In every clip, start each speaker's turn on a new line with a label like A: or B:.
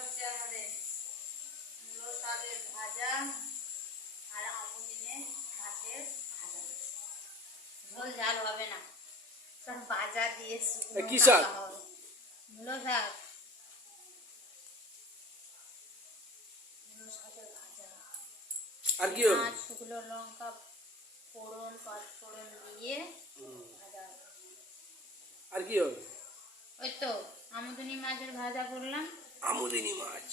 A: হচ্ছে আমাদের মূলো শাকের ভাজা আর আমুদিনে মাছের ভাজা ঝোল ঝাল হবে না সব ভাজা দিয়ে শুকনো
B: এ, কি শাক?
A: খাওয়া হবে। মূলো শাক মূলো শাকের ভাজা
B: আর কি হলো
A: মাছ শুকনো লঙ্কা ফোড়ন পাঁচ ফোড়ন দিয়ে
B: হুম।
A: ভাজা হবে।
B: আর কি হলো
A: ওই তো আমুদিনি মাছের ভাজা করলাম
B: আমুদিনী মাছ।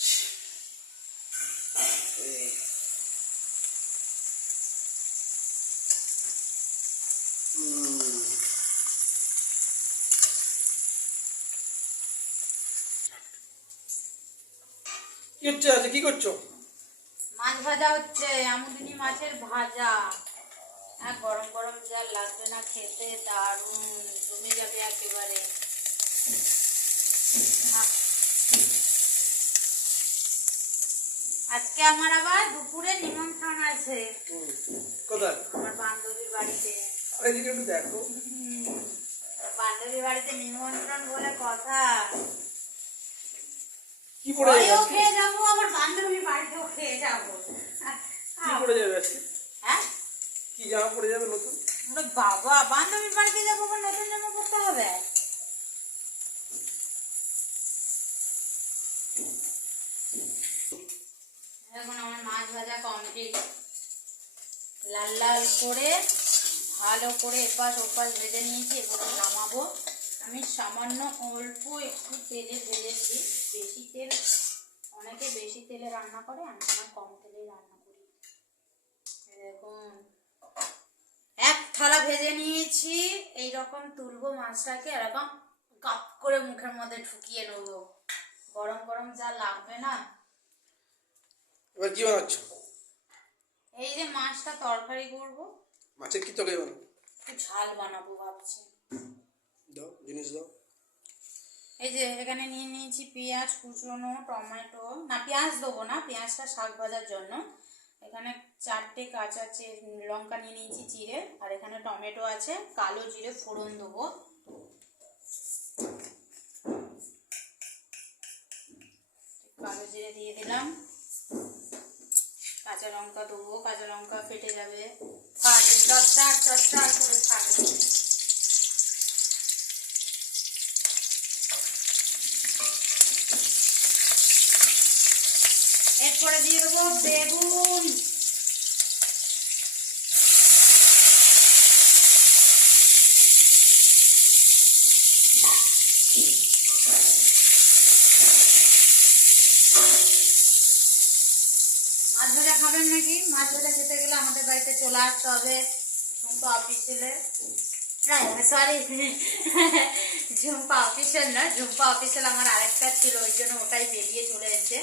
B: কি হচ্ছে কি করছ?
A: মাছ ভাজা হচ্ছে আমুদিনি মাছের ভাজা। আর গরম গরম যা লাগবে না খেতে দারুণ। জমে যাবে একেবারে। আজকে আমার আবার দুপুরে নিমন্ত্রণ আছে।
B: কোথায়?
A: আমার বান্ধবীর বাড়িতে।
B: এদিকে একটু দেখো।
A: বান্ধবীর বাড়িতে নিমন্ত্রণ বলে কথা।
B: কি পড়ে যাবে?
A: খেয়ে যাব আবার বান্ধবীর বাড়িতেও খেয়ে যাব।
B: কি পড়ে যাবে? আজকে
A: হ্যাঁ?
B: কি জামা পড়ে যাবে নতুন?
A: বাবা বান্ধবীর বাড়িতে যাব আবার নতুন জামা পরতে হবে? এখন আমার মাছ ভাজা কমপ্লিট লাল লাল করে, ভালো করে এপাশ ওপাশ ভেজে নিয়েছি, এবার নামাবো। আমি সামান্য অল্প একটু তেলে ভেজেছি। বেশি তেল, অনেকে বেশি তেলে রান্না করে, আমি আমার কম তেলেই রান্না করি। দেখুন, এক থালা ভেজে নিয়েছি এই রকম তুলবো মাছটাকে, এরকম কাপ করে মুখের মধ্যে ঢুকিয়ে নেব। গরম গরম যা লাগবে না
B: এবার কি বানাচ্ছ?
A: এই যে মাছটা তরকারি করব।
B: মাছের কি তরকারি বানাবো?
A: ঝাল বানাবো ভাবছি।
B: দাও জিনিস দাও।
A: এই যে এখানে নিয়ে নিয়েছি পেঁয়াজ কুচনো টমেটো। না পেঁয়াজ দেবো না পেঁয়াজটা শাক ভাজার জন্য। এখানে চারটে কাঁচা লঙ্কা নিয়ে নিয়েছি চিড়ে আর এখানে টমেটো আছে কালো জিরে ফোড়ন দেবো। কালো জিরে দিয়ে দিলাম। কাঁচা লঙ্কা দেবো কাঁচা লঙ্কা ফেটে যাবে। করে ফাটবে এরপরে দিয়ে দেবো বেগুন। মাছ ভাজা খাবেন নাকি? মাছ ভাজা খেতে গেলে আমাদের বাড়িতে চলে আসতে হবে। ঝুম্পা অফিসে। সরি ঝুম্পা অফিসের না, ঝুম্পা অফিসে আমার আরেকটা ছিল, ওই জন্য ওটাই বেরিয়ে চলে এসেছে।